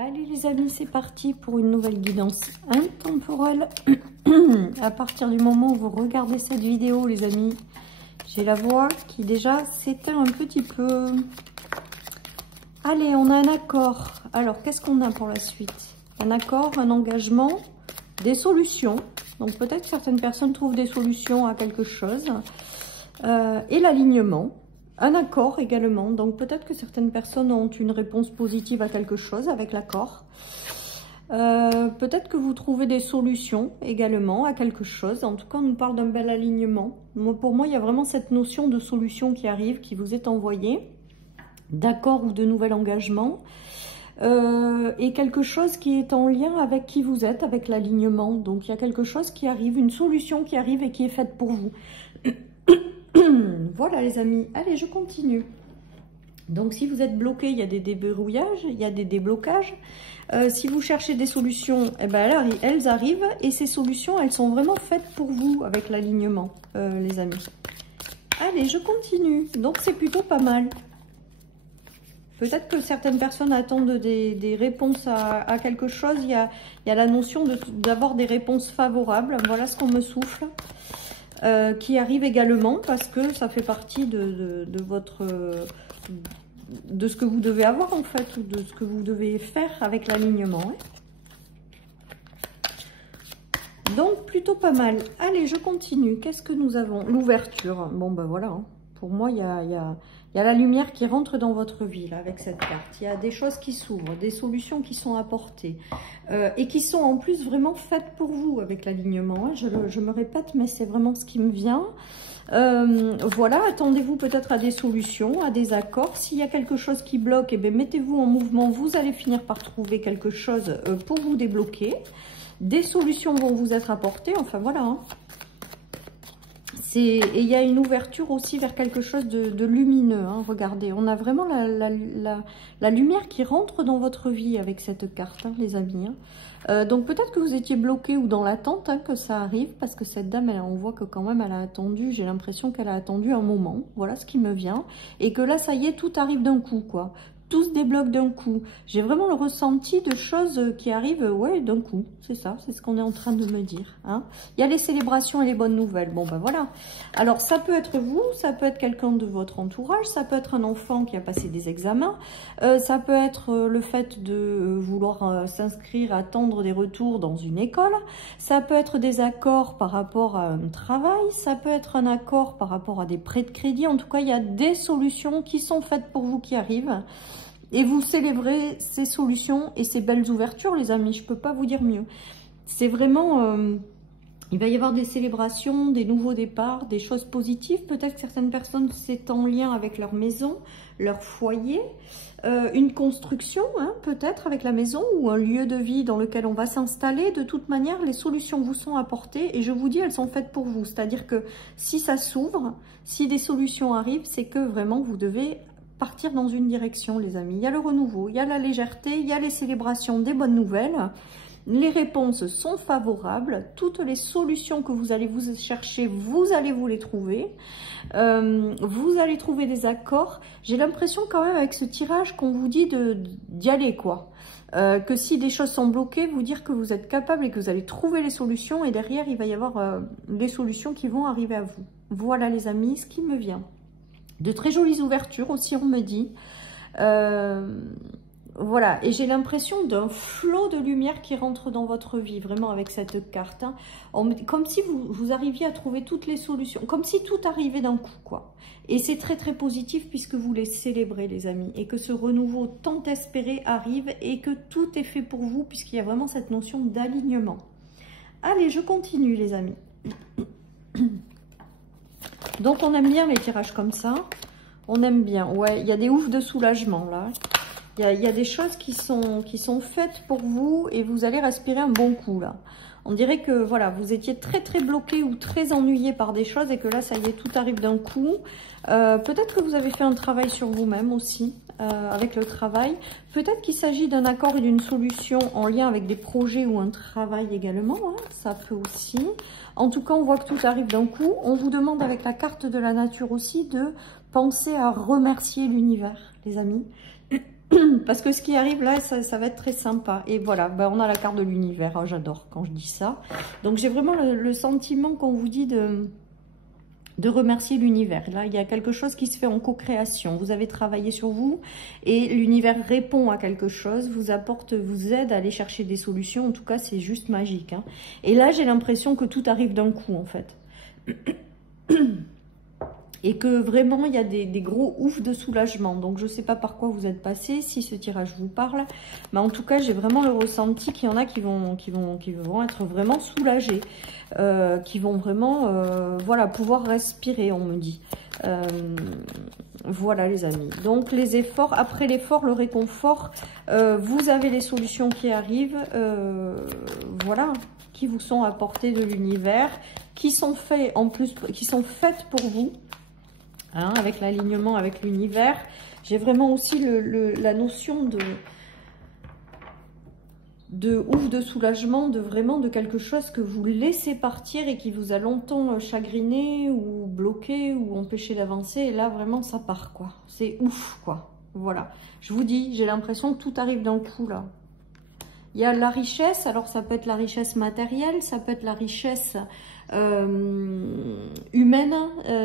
Allez les amis, c'est parti pour une nouvelle guidance intemporelle. À partir du moment où vous regardez cette vidéo, les amis, j'ai la voix qui déjà s'éteint un petit peu. Allez, on a un accord. Alors, qu'est-ce qu'on a pour la suite? Un accord, un engagement, des solutions. Donc, peut-être que certaines personnes trouvent des solutions à quelque chose. Et l'alignement. Un accord également. Donc, peut-être que certaines personnes ont une réponse positive à quelque chose avec l'accord. Peut-être que vous trouvez des solutions également à quelque chose. En tout cas, on nous parle d'un bel alignement. Pour moi, il y a vraiment cette notion de solution qui arrive, qui vous est envoyée, d'accord ou de nouvel engagement, et quelque chose qui est en lien avec qui vous êtes, avec l'alignement. Donc, il y a quelque chose qui arrive, une solution qui arrive et qui est faite pour vous. Voilà les amis, allez, je continue. Donc, si vous êtes bloqué, il y a des déverrouillages, il y a des déblocages. Si vous cherchez des solutions, eh ben, elles arrivent. Et ces solutions, elles sont vraiment faites pour vous avec l'alignement, les amis. Allez, je continue. Donc, c'est plutôt pas mal. Peut-être que certaines personnes attendent des réponses à quelque chose. Il y a la notion d'avoir des réponses favorables. Voilà ce qu'on me souffle. Qui arrive également parce que ça fait partie de ce que vous devez avoir en fait, ou de ce que vous devez faire avec l'alignement. Hein. Donc plutôt pas mal. Allez, je continue. Qu'est-ce que nous avons? L'ouverture. Bon ben voilà. Hein. Pour moi, il y a la lumière qui rentre dans votre vie là, avec cette carte. Il y a des choses qui s'ouvrent, des solutions qui sont apportées et qui sont en plus vraiment faites pour vous avec l'alignement. Hein. Je me répète, mais c'est vraiment ce qui me vient. Voilà, attendez-vous peut-être à des solutions, à des accords. S'il y a quelque chose qui bloque, eh bien, mettez-vous en mouvement. Vous allez finir par trouver quelque chose pour vous débloquer. Des solutions vont vous être apportées. Enfin, voilà. Hein. Et il y a une ouverture aussi vers quelque chose de lumineux. Hein. Regardez, on a vraiment la lumière qui rentre dans votre vie avec cette carte, hein, les amis. Hein. Donc peut-être que vous étiez bloqué ou dans l'attente que ça arrive, parce que cette dame, on voit que quand même elle a attendu, j'ai l'impression qu'elle a attendu un moment. Voilà ce qui me vient. Et que là, ça y est, tout arrive d'un coup, quoi. Tout se débloque d'un coup. J'ai vraiment le ressenti de choses qui arrivent, ouais, d'un coup. C'est ça, c'est ce qu'on est en train de me dire. Hein. Il y a les célébrations et les bonnes nouvelles. Bon, ben voilà. Alors, ça peut être vous, ça peut être quelqu'un de votre entourage, ça peut être un enfant qui a passé des examens, ça peut être le fait de vouloir s'inscrire, attendre des retours dans une école, ça peut être des accords par rapport à un travail, ça peut être un accord par rapport à des prêts de crédit. En tout cas, il y a des solutions qui sont faites pour vous qui arrivent. Et vous célébrez ces solutions et ces belles ouvertures, les amis. Je ne peux pas vous dire mieux. C'est vraiment... il va y avoir des célébrations, des nouveaux départs, des choses positives. Peut-être que certaines personnes, c'est en lien avec leur maison, leur foyer. Une construction, hein, peut-être avec la maison ou un lieu de vie dans lequel on va s'installer. De toute manière, les solutions vous sont apportées. Et je vous dis, elles sont faites pour vous. C'est-à-dire que si ça s'ouvre, si des solutions arrivent, c'est que vraiment vous devez... partir dans une direction, les amis. Il y a le renouveau, il y a la légèreté, il y a les célébrations des bonnes nouvelles. Les réponses sont favorables. Toutes les solutions que vous allez vous chercher, vous allez vous les trouver. Vous allez trouver des accords. J'ai l'impression quand même avec ce tirage qu'on vous dit d'y aller, quoi. Que si des choses sont bloquées, vous dire que vous êtes capable et que vous allez trouver les solutions. Et derrière, il va y avoir des solutions qui vont arriver à vous. Voilà, les amis, ce qui me vient. De très jolies ouvertures aussi, on me dit. Voilà, et j'ai l'impression d'un flot de lumière qui rentre dans votre vie, vraiment avec cette carte. Hein. Comme si vous arriviez à trouver toutes les solutions, comme si tout arrivait d'un coup, quoi. Et c'est très très positif puisque vous les célébrez, les amis, et que ce renouveau tant espéré arrive et que tout est fait pour vous puisqu'il y a vraiment cette notion d'alignement. Allez, je continue, les amis. Donc, on aime bien les tirages comme ça. On aime bien. Ouais, il y a des oufs de soulagement, là. Il y a des choses qui sont faites pour vous et vous allez respirer un bon coup, là. On dirait que, voilà, vous étiez très, très bloqué ou très ennuyé par des choses et que là, ça y est, tout arrive d'un coup. Peut-être que vous avez fait un travail sur vous-même aussi, avec le travail. Peut-être qu'il s'agit d'un accord et d'une solution en lien avec des projets ou un travail également. Hein, ça peut aussi. En tout cas, on voit que tout arrive d'un coup. On vous demande avec la carte de la nature aussi de penser à remercier l'univers, les amis. Parce que ce qui arrive là, ça va être très sympa. Et voilà, ben, on a la carte de l'univers. Oh, j'adore quand je dis ça. Donc j'ai vraiment le sentiment qu'on vous dit de remercier l'univers. Là, il y a quelque chose qui se fait en co-création. Vous avez travaillé sur vous et l'univers répond à quelque chose, vous apporte, vous aide à aller chercher des solutions. En tout cas, c'est juste magique, hein. Et là, j'ai l'impression que tout arrive d'un coup, en fait. Et que vraiment, il y a des gros oufs de soulagement. Donc, je ne sais pas par quoi vous êtes passé, si ce tirage vous parle. Mais en tout cas, j'ai vraiment le ressenti qu'il y en a qui vont être vraiment soulagés. Qui vont vraiment voilà, pouvoir respirer, on me dit. Voilà, les amis. Donc, les efforts, après l'effort, le réconfort, vous avez les solutions qui arrivent. Voilà, qui vous sont apportées de l'univers, qui sont faites en plus, qui sont faites pour vous. Hein, avec l'alignement avec l'univers. J'ai vraiment aussi la notion de ouf, de soulagement, de quelque chose que vous laissez partir et qui vous a longtemps chagriné ou bloqué ou empêché d'avancer. Et là, vraiment, ça part, quoi. C'est ouf, quoi. Voilà. Je vous dis, j'ai l'impression que tout arrive d'un coup, là. Il y a la richesse, alors ça peut être la richesse matérielle, ça peut être la richesse humaine,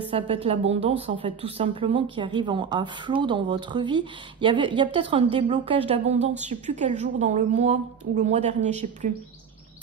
ça peut être l'abondance, en fait, tout simplement, qui arrive à flot dans votre vie. Il y a peut-être un déblocage d'abondance, je ne sais plus quel jour dans le mois, ou le mois dernier, je ne sais plus.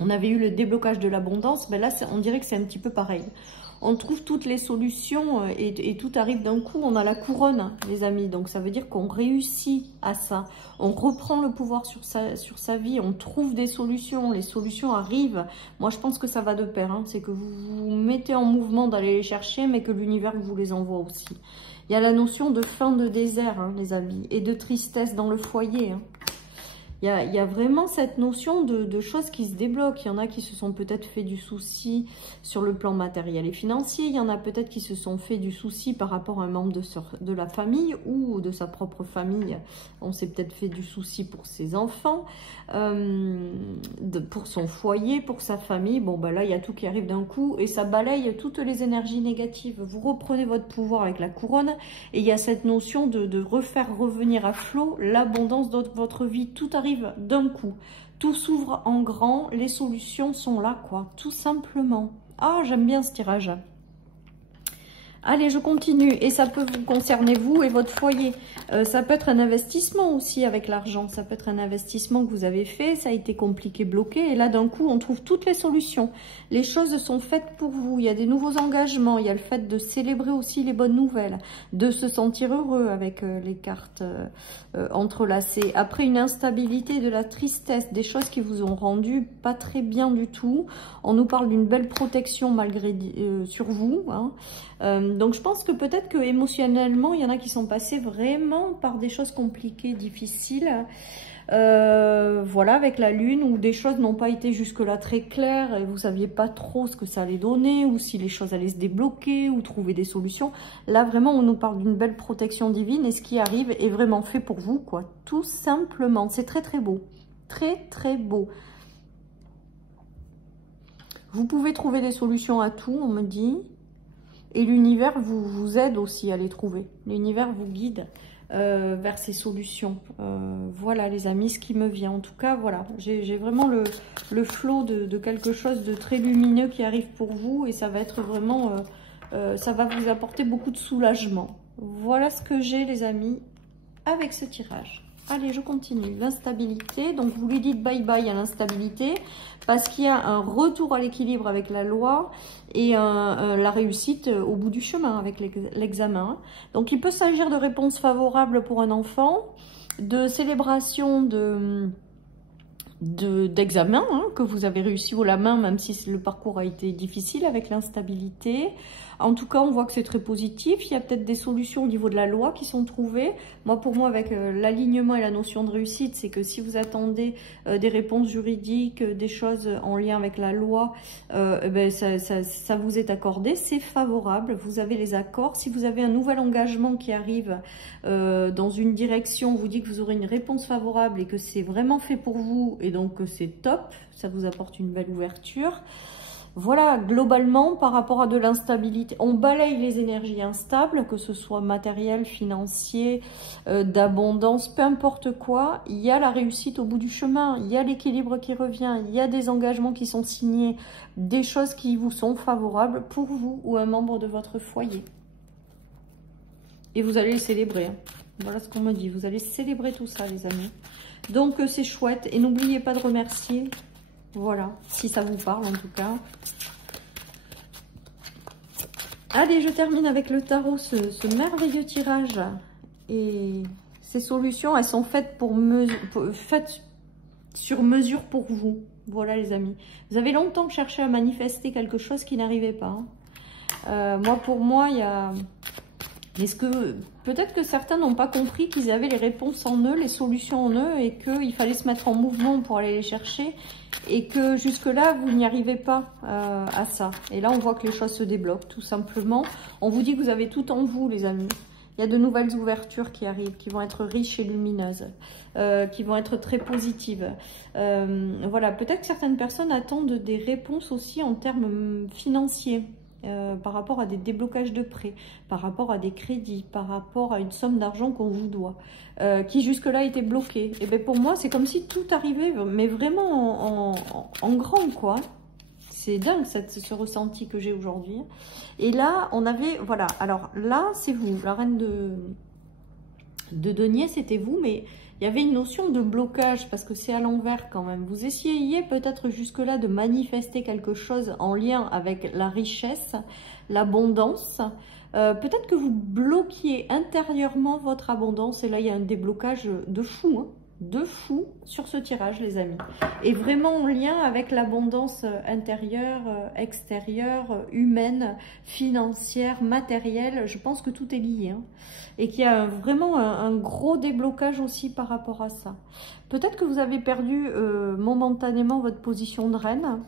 On avait eu le déblocage de l'abondance, ben là, on dirait que c'est un petit peu pareil. On trouve toutes les solutions et tout arrive d'un coup. On a la couronne, les amis. Donc, ça veut dire qu'on réussit à ça. On reprend le pouvoir sur sa vie. On trouve des solutions. Les solutions arrivent. Moi, je pense que ça va de pair. Hein. C'est que vous vous mettez en mouvement d'aller les chercher, mais que l'univers vous les envoie aussi. Il y a la notion de fin de désert, hein, les amis, et de tristesse dans le foyer. Hein. Il y a vraiment cette notion de choses qui se débloquent. Il y en a qui se sont peut-être fait du souci sur le plan matériel et financier. Il y en a peut-être qui se sont fait du souci par rapport à un membre de la famille ou de sa propre famille. On s'est peut-être fait du souci pour ses enfants, pour son foyer, pour sa famille. Bon, ben là, il y a tout qui arrive d'un coup et ça balaye toutes les énergies négatives. Vous reprenez votre pouvoir avec la couronne et il y a cette notion de refaire revenir à flot l'abondance de votre vie. Tout arrive d'un coup, tout s'ouvre en grand, les solutions sont là, quoi, tout simplement. Ah, j'aime bien ce tirage. Allez, je continue. Et ça peut vous concerner, vous et votre foyer. Ça peut être un investissement aussi avec l'argent. Ça peut être un investissement que vous avez fait. Ça a été compliqué, bloqué. Et là, d'un coup, on trouve toutes les solutions. Les choses sont faites pour vous. Il y a des nouveaux engagements. Il y a le fait de célébrer aussi les bonnes nouvelles. De se sentir heureux avec les cartes entrelacées. Après une instabilité, de la tristesse, des choses qui vous ont rendu pas très bien du tout. On nous parle d'une belle protection malgré sur vous, hein. Donc je pense que peut-être que émotionnellement, il y en a qui sont passés vraiment par des choses compliquées, difficiles. Voilà, avec la lune, où des choses n'ont pas été jusque-là très claires et vous saviez pas trop ce que ça allait donner, ou si les choses allaient se débloquer, ou trouver des solutions. Là, vraiment, on nous parle d'une belle protection divine et ce qui arrive est vraiment fait pour vous, quoi. Tout simplement. C'est très, très beau. Très, très beau. Vous pouvez trouver des solutions à tout, on me dit. Et l'univers vous aide aussi à les trouver. L'univers vous guide vers ces solutions. Voilà, les amis, ce qui me vient. En tout cas, voilà, j'ai vraiment le flot de quelque chose de très lumineux qui arrive pour vous. Et ça va être vraiment... ça va vous apporter beaucoup de soulagement. Voilà ce que j'ai, les amis, avec ce tirage. Allez, je continue. L'instabilité. Donc, vous lui dites bye-bye à l'instabilité parce qu'il y a un retour à l'équilibre avec la loi et la réussite au bout du chemin avec l'examen. Donc, il peut s'agir de réponses favorables pour un enfant, de célébration d'examen, hein, que vous avez réussi haut la main, même si le parcours a été difficile avec l'instabilité. En tout cas, on voit que c'est très positif. Il y a peut-être des solutions au niveau de la loi qui sont trouvées. Moi, pour moi, avec l'alignement et la notion de réussite, c'est que si vous attendez des réponses juridiques, des choses en lien avec la loi, ben, ça vous est accordé. C'est favorable. Vous avez les accords. Si vous avez un nouvel engagement qui arrive dans une direction, on vous dit que vous aurez une réponse favorable et que c'est vraiment fait pour vous et donc c'est top. Ça vous apporte une belle ouverture. voilà, globalement, par rapport à de l'instabilité, on balaye les énergies instables, que ce soit matériel, financier, d'abondance, peu importe quoi. Il y a la réussite au bout du chemin, il y a l'équilibre qui revient, il y a des engagements qui sont signés, des choses qui vous sont favorables pour vous ou un membre de votre foyer. Et vous allez les célébrer. Hein. Voilà ce qu'on me dit. Vous allez célébrer tout ça, les amis. Donc, c'est chouette. Et n'oubliez pas de remercier. Voilà, si ça vous parle en tout cas. Allez, je termine avec le tarot, ce merveilleux tirage. Et ces solutions, elles sont faites faites sur mesure pour vous. Voilà les amis. Vous avez longtemps cherché à manifester quelque chose qui n'arrivait pas. Hein. Pour moi, il y a... Est-ce que peut-être que certains n'ont pas compris qu'ils avaient les réponses en eux, les solutions en eux, et qu'il fallait se mettre en mouvement pour aller les chercher, et que jusque-là, vous n'y arrivez pas à ça. Et là, on voit que les choses se débloquent, tout simplement. On vous dit que vous avez tout en vous, les amis. Il y a de nouvelles ouvertures qui arrivent, qui vont être riches et lumineuses, qui vont être très positives. Voilà, peut-être que certaines personnes attendent des réponses aussi en termes financiers. Par rapport à des déblocages de prêts, par rapport à des crédits, par rapport à une somme d'argent qu'on vous doit, qui jusque-là était bloquée. Et bien pour moi, c'est comme si tout arrivait, mais vraiment en grand, quoi. C'est dingue ce ressenti que j'ai aujourd'hui. Et là, on avait, voilà, alors là, c'est vous, la reine de denier, c'était vous, mais il y avait une notion de blocage parce que c'est à l'envers quand même. Vous essayiez peut-être jusque-là de manifester quelque chose en lien avec la richesse, l'abondance. Peut-être que vous bloquiez intérieurement votre abondance et là, il y a un déblocage de fou, hein, de fou sur ce tirage, les amis. Et vraiment en lien avec l'abondance intérieure, extérieure, humaine, financière, matérielle. Je pense que tout est lié. Hein. Et qu'il y a vraiment un gros déblocage aussi par rapport à ça. Peut-être que vous avez perdu momentanément votre position de reine,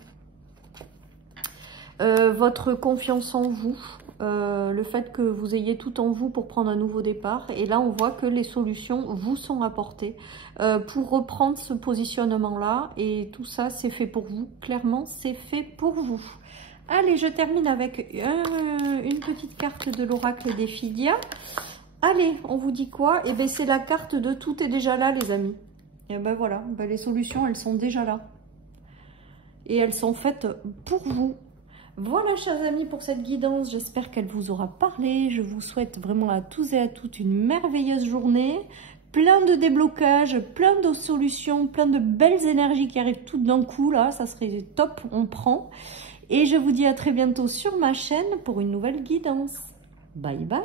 votre confiance en vous, le fait que vous ayez tout en vous pour prendre un nouveau départ. Et là, on voit que les solutions vous sont apportées pour reprendre ce positionnement-là. Et tout ça, c'est fait pour vous. Clairement, c'est fait pour vous. Allez, je termine avec une petite carte de l'oracle des Phidias. Allez, on vous dit quoi? Eh bien, c'est la carte de tout est déjà là, les amis. Et ben voilà, ben les solutions, elles sont déjà là. Et elles sont faites pour vous. Voilà, chers amis, pour cette guidance. J'espère qu'elle vous aura parlé. Je vous souhaite vraiment à tous et à toutes une merveilleuse journée. Plein de déblocages, plein de solutions, plein de belles énergies qui arrivent toutes d'un coup. Là, ça serait top, on prend. Et je vous dis à très bientôt sur ma chaîne pour une nouvelle guidance. Bye bye.